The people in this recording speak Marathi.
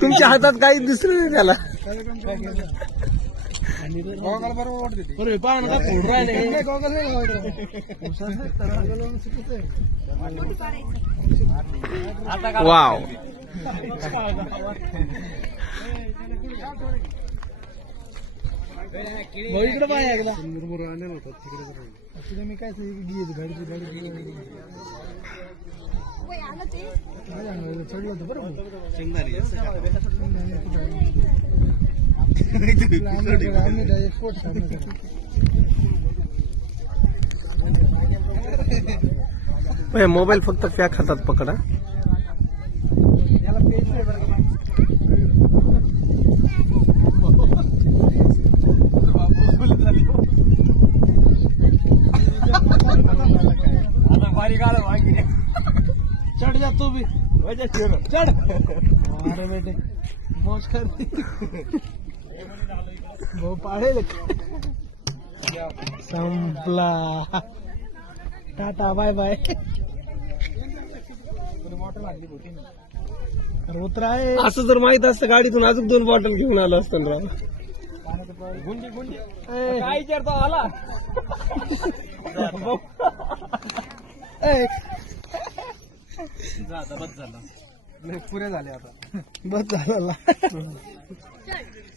तुमच्या हातात काही नाही त्याला. वाव इकडे पाहा एकदा. मुरमुर आणलेला होता तिकडे मी काय गाडीची गाडी चढलं होतं बरं. मोबाईल फक्त पॅक हातात पकडा. चढ़ जा तू भी चढ़. अरे बेटे मौज कर. पाडेल. संपला. Tata bye bye. उतरा असं जर माहीत असतं गाडीतून अजून दोन बॉटल घेऊन आलं असतं ना राव. गुंडी गुंडी. ए, काय विचारतो आला. आता बस झाला. पुरे झाले आता. बस झाला.